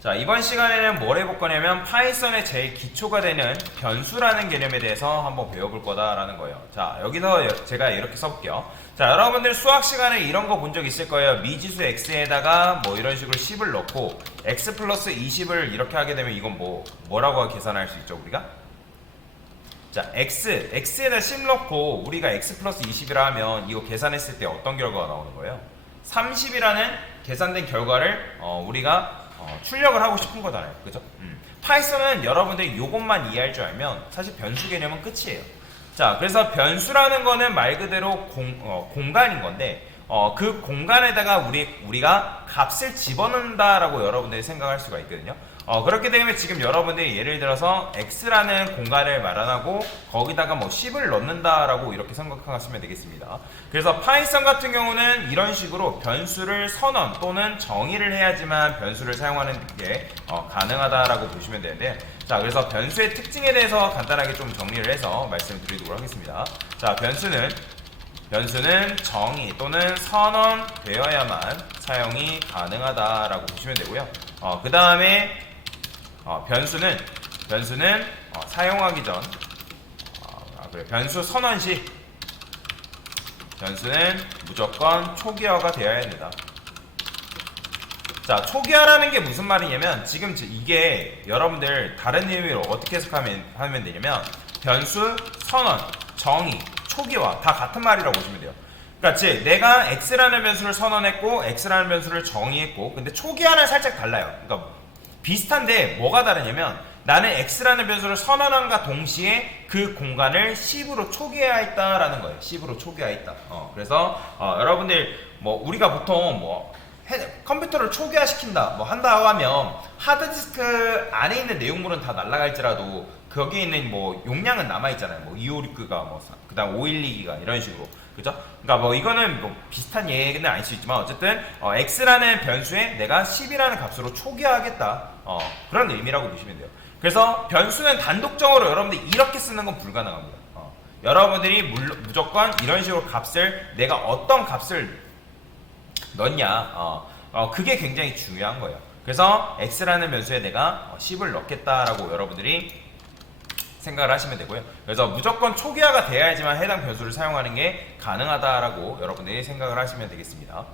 자, 이번 시간에는 뭘 해볼 거냐면 파이썬의 제일 기초가 되는 변수라는 개념에 대해서 한번 배워볼 거다라는 거예요. 자, 여기서 제가 이렇게 써볼게요. 자, 여러분들 수학 시간에 이런 거 본 적 있을 거예요. 미지수 x에다가 뭐 이런 식으로 10을 넣고 x 플러스 20을 이렇게 하게 되면 이건 뭐라고 계산할 수 있죠, 우리가? 자, x에다 10 넣고 우리가 x 플러스 20이라 하면 이거 계산했을 때 어떤 결과가 나오는 거예요? 30이라는 계산된 결과를 우리가 출력을 하고 싶은 거잖아요. 그죠? 파이썬은 여러분들이 이것만 이해할 줄 알면 사실 변수 개념은 끝이에요. 자, 그래서 변수라는 거는 말 그대로 공간인 건데 그 공간에다가 우리가 값을 집어넣는다라고 여러분들이 생각할 수가 있거든요. 그렇기 때문에 지금 여러분들이 예를 들어서 x라는 공간을 마련하고 거기다가 뭐 10을 넣는다라고 이렇게 생각하시면 되겠습니다. 그래서 파이썬 같은 경우는 이런 식으로 변수를 선언 또는 정의를 해야지만 변수를 사용하는 게 가능하다라고 보시면 되는데, 자, 그래서 변수의 특징에 대해서 간단하게 좀 정리를 해서 말씀드리도록 하겠습니다. 자, 변수는 정의 또는 선언되어야만 사용이 가능하다라고 보시면 되고요. 그 다음에 변수는 사용하기 전 변수 선언 시 변수는 무조건 초기화가 되어야 합니다. 자, 초기화라는 게 무슨 말이냐면 지금 이게 여러분들 다른 의미로 어떻게 해석하면 되냐면 변수, 선언, 정의, 초기화 다 같은 말이라고 보시면 돼요. 그러니까 즉 내가 x라는 변수를 선언했고 x라는 변수를 정의했고, 근데 초기화는 살짝 달라요. 그러니까 비슷한데 뭐가 다르냐면 나는 x라는 변수를 선언함과 동시에 그 공간을 10으로 초기화했다라는 거예요. 10으로 초기화했다. 그래서 여러분들 뭐 우리가 보통 뭐 컴퓨터를 초기화시킨다 뭐 한다고 하면 하드디스크 안에 있는 내용물은 다 날아갈지라도 거기에 있는 뭐 용량은 남아있잖아요. 뭐 256기가 뭐 그다음 512기가 이런 식으로. 그죠? 그러니까 뭐 이거는 뭐 비슷한 얘기는 아닐 수 있지만 어쨌든 x라는 변수에 내가 10이라는 값으로 초기화하겠다. 그런 의미라고 보시면 돼요. 그래서 변수는 단독적으로 여러분들이 이렇게 쓰는 건 불가능합니다. 여러분들이 무조건 이런 식으로 값을 내가 어떤 값을 넣냐, 그게 굉장히 중요한 거예요. 그래서 x라는 변수에 내가 10을 넣겠다라고 여러분들이 생각을 하시면 되고요. 그래서 무조건 초기화가 돼야지만 해당 변수를 사용하는 게 가능하다라고 여러분들이 생각을 하시면 되겠습니다.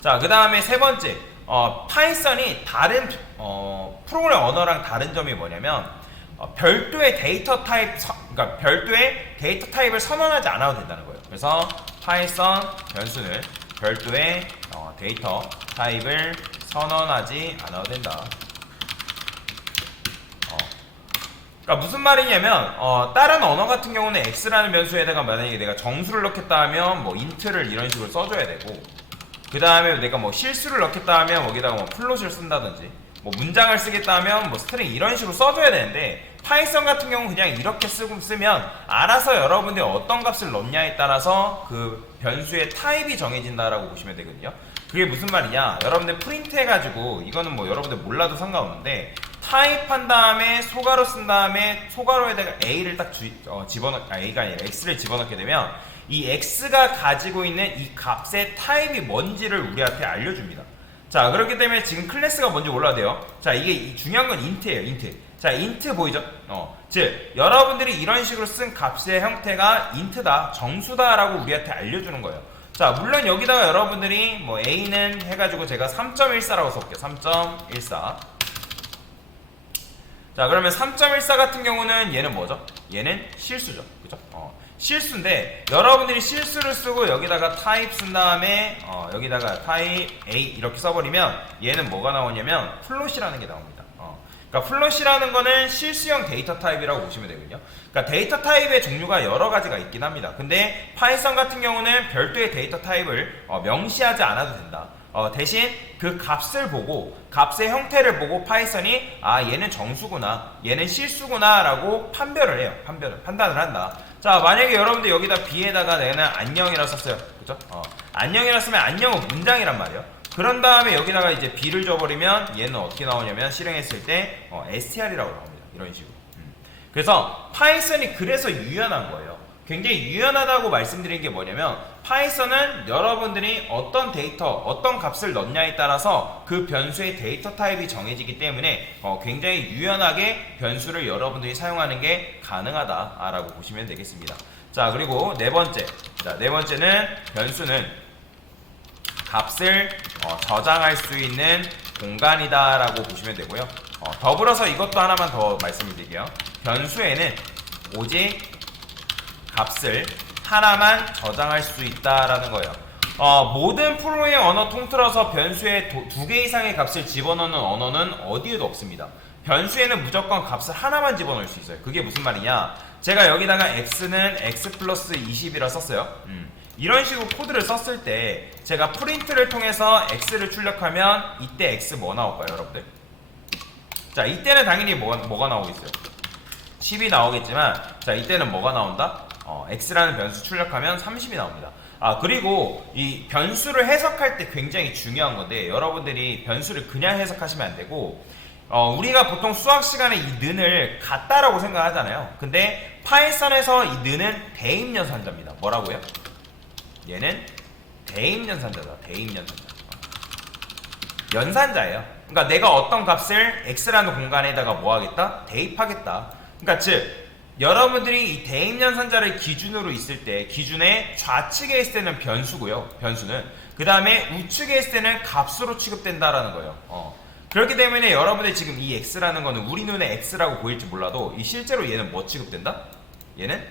자, 그 다음에 세 번째, 파이썬이 다른 프로그램 언어랑 다른 점이 뭐냐면 별도의 데이터 타입, 그러니까 별도의 데이터 타입을 선언하지 않아도 된다는 거예요. 그래서 파이썬 변수는 별도의 데이터 타입을 선언하지 않아도 된다. 그러니까 무슨 말이냐면 다른 언어 같은 경우는 x라는 변수에다가 만약에 내가 정수를 넣겠다 하면 뭐 int를 이런 식으로 써줘야 되고, 그 다음에 내가 뭐 실수를 넣겠다 하면 거기다가 뭐 플롯을 쓴다든지 뭐 문장을 쓰겠다 하면 뭐 스트링 이런 식으로 써줘야 되는데, 파이썬 같은 경우는 그냥 이렇게 쓰면 알아서 여러분들이 어떤 값을 넣냐에 따라서 그 변수의 타입이 정해진다라고 보시면 되거든요. 그게 무슨 말이냐, 여러분들 프린트 해가지고 이거는 뭐 여러분들 몰라도 상관없는데 타입한 다음에 소괄호 쓴 다음에 소괄호에다가 a를 딱 a가 아니라 x를 집어넣게 되면 이 x가 가지고 있는 이 값의 타입이 뭔지를 우리한테 알려줍니다. 자, 그렇기 때문에 지금 클래스가 뭔지 몰라도 돼요. 자, 이게 중요한 건 int예요, int. 자, int 보이죠? 즉 여러분들이 이런 식으로 쓴 값의 형태가 int다, 정수다라고 우리한테 알려주는 거예요. 자, 물론 여기다가 여러분들이 뭐 a는 해가지고 제가 3.14라고 써볼게요. 3.14. 자, 그러면 3.14 같은 경우는 얘는 뭐죠? 얘는 실수죠. 그죠? 실수인데 여러분들이 실수를 쓰고 여기다가 타입 쓴 다음에 여기다가 타입 A 이렇게 써버리면 얘는 뭐가 나오냐면 플롯이라는 게 나옵니다. 그러니까 플롯이라는 거는 실수형 데이터 타입이라고 보시면 되거든요. 그러니까 데이터 타입의 종류가 여러 가지가 있긴 합니다. 근데 파이썬 같은 경우는 별도의 데이터 타입을 명시하지 않아도 된다. 대신 그 값을 보고 값의 형태를 보고 파이썬이 얘는 정수구나 얘는 실수구나 라고 판별을 해요. 판단을 한다. 자, 만약에 여러분들 여기다 b에다가 내가 안녕이라 썼어요. 그죠? 안녕이라 쓰면 안녕은 문장이란 말이에요. 그런 다음에 여기다가 이제 b를 줘버리면 얘는 어떻게 나오냐면 실행했을 때 str이라고 나옵니다. 이런 식으로. 그래서 파이썬이 그래서 유연한 거예요. 굉장히 유연하다고 말씀드린 게 뭐냐면 파이썬은 여러분들이 어떤 데이터, 어떤 값을 넣냐에 따라서 그 변수의 데이터 타입이 정해지기 때문에 굉장히 유연하게 변수를 여러분들이 사용하는 게 가능하다라고 보시면 되겠습니다. 자, 그리고 네 번째. 자, 네 번째는 변수는 값을 저장할 수 있는 공간이다라고 보시면 되고요. 더불어서 이것도 하나만 더 말씀을 드릴게요. 변수에는 오직 값을 하나만 저장할 수 있다라는 거예요. 모든 프로의 언어 통틀어서 변수에 두 개 이상의 값을 집어넣는 언어는 어디에도 없습니다. 변수에는 무조건 값을 하나만 집어넣을 수 있어요. 그게 무슨 말이냐? 제가 여기다가 x는 x 플러스 20이라 썼어요. 이런 식으로 코드를 썼을 때 제가 프린트를 통해서 x를 출력하면 이때 x 뭐 나올까요, 여러분들? 자, 이때는 당연히 뭐가 나오겠어요? 10이 나오겠지만, 자, 이때는 뭐가 나온다? x라는 변수 출력하면 30이 나옵니다. 그리고 이 변수를 해석할 때 굉장히 중요한 건데, 여러분들이 변수를 그냥 해석하시면 안 되고, 우리가 보통 수학 시간에 이 는을 같다라고 생각하잖아요. 근데 파이썬에서 이 는은 대입연산자입니다. 뭐라고요? 얘는 대입연산자다. 대입연산자. 연산자예요. 그러니까 내가 어떤 값을 x라는 공간에다가 뭐 하겠다? 대입하겠다. 그러니까 즉 여러분들이 이 대입연산자를 기준으로 있을 때 기준의 좌측에 있을 때는 변수고요. 변수는 그 다음에 우측에 있을 때는 값으로 취급된다라는 거예요. 그렇기 때문에 여러분들 지금 이 x라는 거는 우리 눈에 x라고 보일지 몰라도 이 실제로 얘는 뭐 취급된다? 얘는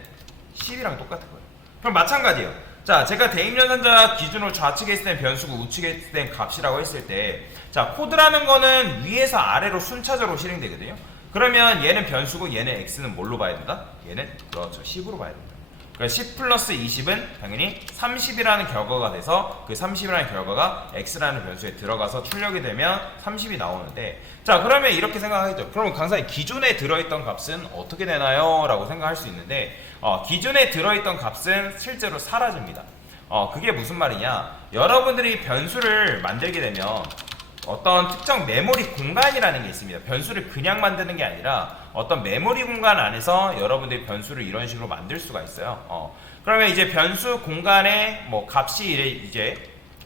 10이랑 똑같은 거예요. 그럼 마찬가지예요. 자, 제가 대입연산자 기준으로 좌측에 있을 땐 변수고 우측에 있을 땐 값이라고 했을 때, 자, 코드라는 거는 위에서 아래로 순차적으로 실행되거든요. 그러면 얘는 변수고 얘는 x는 뭘로 봐야 된다? 얘는 그렇죠, 10으로 봐야 된다. 그러니까 10 플러스 20은 당연히 30이라는 결과가 돼서 그 30이라는 결과가 x라는 변수에 들어가서 출력이 되면 30이 나오는데, 자, 그러면 이렇게 생각하겠죠. 그러면 강사님 기존에 들어있던 값은 어떻게 되나요? 라고 생각할 수 있는데, 기존에 들어있던 값은 실제로 사라집니다. 그게 무슨 말이냐? 여러분들이 변수를 만들게 되면 어떤 특정 메모리 공간이라는 게 있습니다. 변수를 그냥 만드는 게 아니라 어떤 메모리 공간 안에서 여러분들이 변수를 이런 식으로 만들 수가 있어요. 그러면 이제 변수 공간에 뭐 값이 이제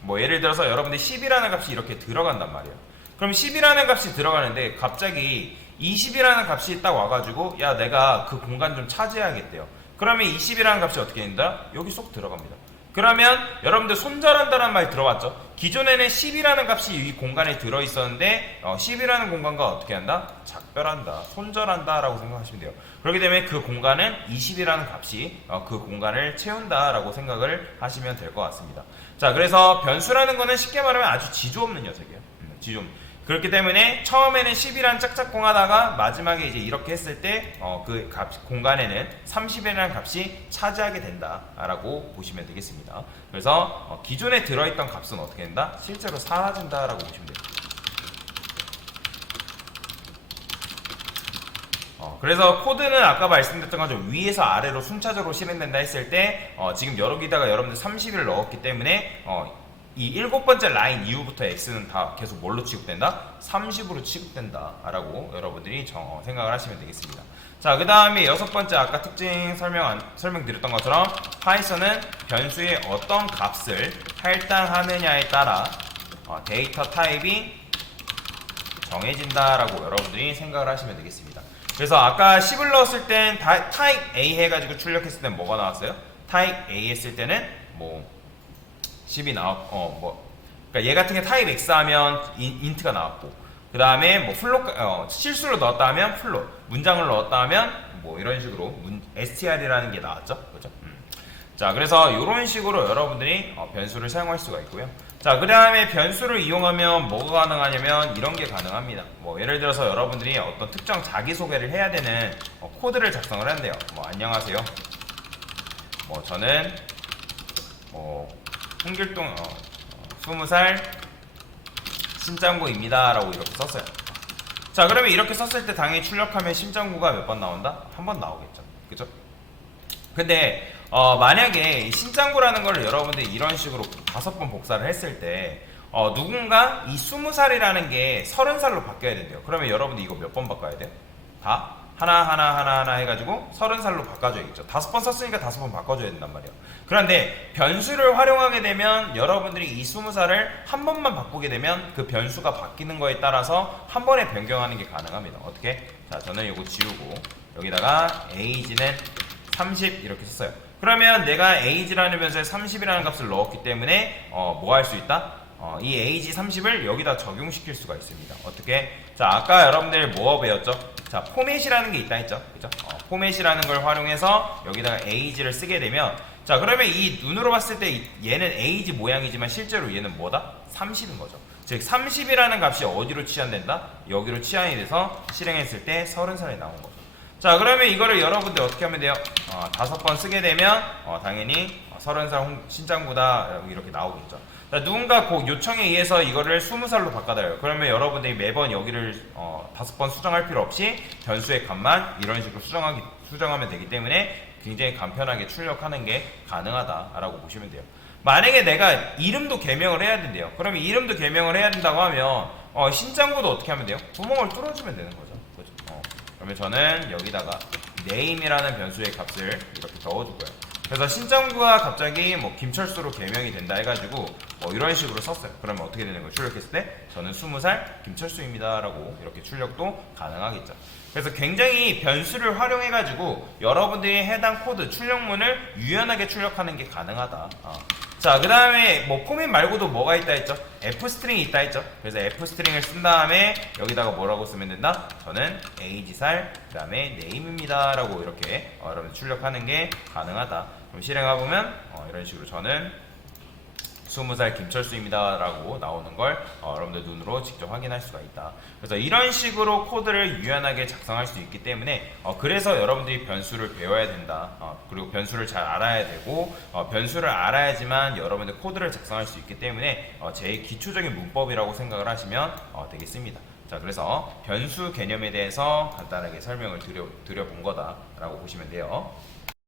뭐 예를 들어서 여러분들이 10이라는 값이 이렇게 들어간단 말이에요. 그럼 10이라는 값이 들어가는데 갑자기 20이라는 값이 딱 와가지고 야, 내가 그 공간 좀 차지해야겠대요. 그러면 20이라는 값이 어떻게 된다? 여기 쏙 들어갑니다. 그러면 여러분들 손절한다는 말 들어봤죠? 기존에는 10이라는 값이 이 공간에 들어있었는데 10이라는 공간과 어떻게 한다? 작별한다, 손절한다 라고 생각하시면 돼요. 그렇기 때문에 그 공간은 20이라는 값이 그 공간을 채운다 라고 생각을 하시면 될 것 같습니다. 자, 그래서 변수라는 거는 쉽게 말하면 아주 지조 없는 녀석이에요. 지조 없는. 그렇기 때문에 처음에는 10이란 짝짝꿍 하다가 마지막에 이제 이렇게 했을 때 그 공간에는 30이라는 값이 차지하게 된다라고 보시면 되겠습니다. 그래서 기존에 들어있던 값은 어떻게 된다? 실제로 사라진다라고 보시면 됩니다. 그래서 코드는 아까 말씀드렸던 것처럼 위에서 아래로 순차적으로 실행된다 했을 때 지금 여기다가 여러분들 30을 넣었기 때문에 이 7번째 라인 이후부터 x는 다 계속 뭘로 취급된다? 30으로 취급된다 라고 여러분들이 생각을 하시면 되겠습니다. 자, 그 다음에 6번째 아까 특징 설명드렸던 것처럼 파이썬은 변수의 어떤 값을 할당하느냐에 따라 데이터 타입이 정해진다 라고 여러분들이 생각을 하시면 되겠습니다. 그래서 아까 10을 넣었을 땐 타입 A 해가지고 출력했을 땐 뭐가 나왔어요? 타입 A 했을 때는 뭐 10이 그러니까 얘 같은 게 타입 X 하면 인트가 나왔고, 그 다음에 뭐 실수로 넣었다 하면 플롯, 문장을 넣었다 하면 뭐 이런 식으로 str이라는 게 나왔죠, 그죠? 자, 그래서 이런 식으로 여러분들이 변수를 사용할 수가 있고요. 자, 그 다음에 변수를 이용하면 뭐가 가능하냐면 이런 게 가능합니다. 뭐 예를 들어서 여러분들이 어떤 특정 자기소개를 해야 되는 코드를 작성을 한대요. 뭐 안녕하세요. 뭐 저는 홍길동 20살 심짱구입니다 라고 이렇게 썼어요. 자, 그러면 이렇게 썼을 때 당연히 출력하면 심짱구가 몇 번 나온다? 한 번 나오겠죠, 그죠? 근데 만약에 심짱구라는 걸 여러분들이 이런 식으로 5번 복사를 했을 때 누군가 이 20살이라는 게 30살로 바뀌어야 된대요. 그러면 여러분들 이거 몇 번 바꿔야 돼요? 다 하나 해가지고 30살로 바꿔줘야겠죠. 5번 썼으니까 5번 바꿔줘야 된단 말이에요. 그런데 변수를 활용하게 되면 여러분들이 이 20살을 한 번만 바꾸게 되면 그 변수가 바뀌는 거에 따라서 한 번에 변경하는 게 가능합니다. 어떻게? 자, 저는 이거 지우고 여기다가 age는 30 이렇게 썼어요. 그러면 내가 age라는 변수에 30이라는 값을 넣었기 때문에 뭐 할 수 있다? 이 age 30을 여기다 적용시킬 수가 있습니다. 어떻게? 자, 아까 여러분들 뭐 배웠죠? 자, 포맷이라는 게 있다 했죠? 그죠? 포맷이라는 걸 활용해서 여기다가 age를 쓰게 되면, 자, 그러면 이 눈으로 봤을 때 얘는 age 모양이지만 실제로 얘는 뭐다? 30인 거죠. 즉 30이라는 값이 어디로 치환된다? 여기로 치환이 돼서 실행했을 때 30살이 나온 거죠. 자, 그러면 이거를 여러분들 어떻게 하면 돼요? 5번 쓰게 되면 당연히 30살 신장보다 이렇게 나오겠죠. 자, 누군가 그 요청에 의해서 이거를 20살로 바꿔달래요. 그러면 여러분들이 매번 여기를 5번 수정할 필요 없이 변수의 값만 이런 식으로 수정하면 되기 때문에 굉장히 간편하게 출력하는 게 가능하다라고 보시면 돼요. 만약에 내가 이름도 개명을 해야 된대요. 그러면 이름도 개명을 해야 된다고 하면 신장구도 어떻게 하면 돼요? 구멍을 뚫어주면 되는 거죠. 그렇죠? 그러면 저는 여기다가 name이라는 변수의 값을 이렇게 넣어주고요. 그래서 신장구가 갑자기 뭐 김철수로 개명이 된다 해가지고 이런 식으로 썼어요. 그러면 어떻게 되는 거예요? 출력했을 때 저는 20살 김철수입니다 라고 이렇게 출력도 가능하겠죠. 그래서 굉장히 변수를 활용해가지고 여러분들이 해당 코드 출력문을 유연하게 출력하는 게 가능하다. 자, 그 다음에 뭐 포맷 말고도 뭐가 있다 했죠? f스트링이 있다 했죠? 그래서 f스트링을 쓴 다음에 여기다가 뭐라고 쓰면 된다? 저는 age살 그 다음에 name입니다 라고 이렇게 여러분 출력하는 게 가능하다. 그럼 실행해보면 이런 식으로 저는 20살 김철수입니다 라고 나오는 걸 여러분들 눈으로 직접 확인할 수가 있다. 그래서 이런 식으로 코드를 유연하게 작성할 수 있기 때문에 그래서 여러분들이 변수를 배워야 된다. 그리고 변수를 잘 알아야 되고 변수를 알아야지만 여러분들 코드를 작성할 수 있기 때문에 제일 기초적인 문법이라고 생각을 하시면 되겠습니다. 자, 그래서 변수 개념에 대해서 간단하게 설명을 드려본 거다 라고 보시면 돼요.